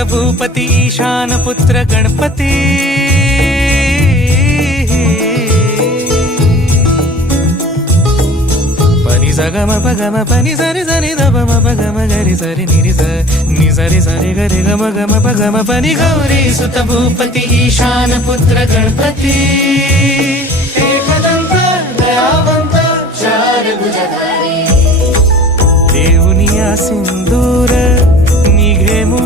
భారత భూపతి ఈశానపుత్ర గణపతి. పని సగమ పగమ పని సరి సరి దమ పగమ గరి సరి నిరి ని సరి సరి గరి గమ గమ పగమ పని గౌరీ సుత భూపతి ఈశానపుత్ర గణపతి. దయావంత చారు దేవుని ఆ సింధు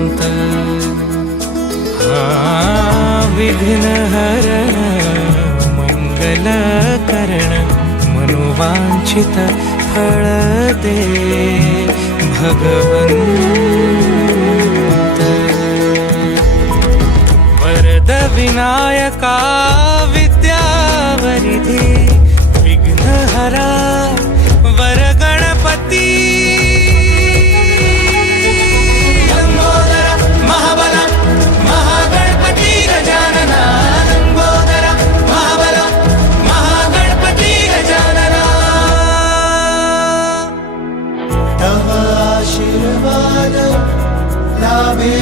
अनन्त विघ्नहरण मङ्गलकरण मनोवाञ्छित फलदे भगवन् वरद विनायका विद्यावरिधि विघ्नहरा நாமே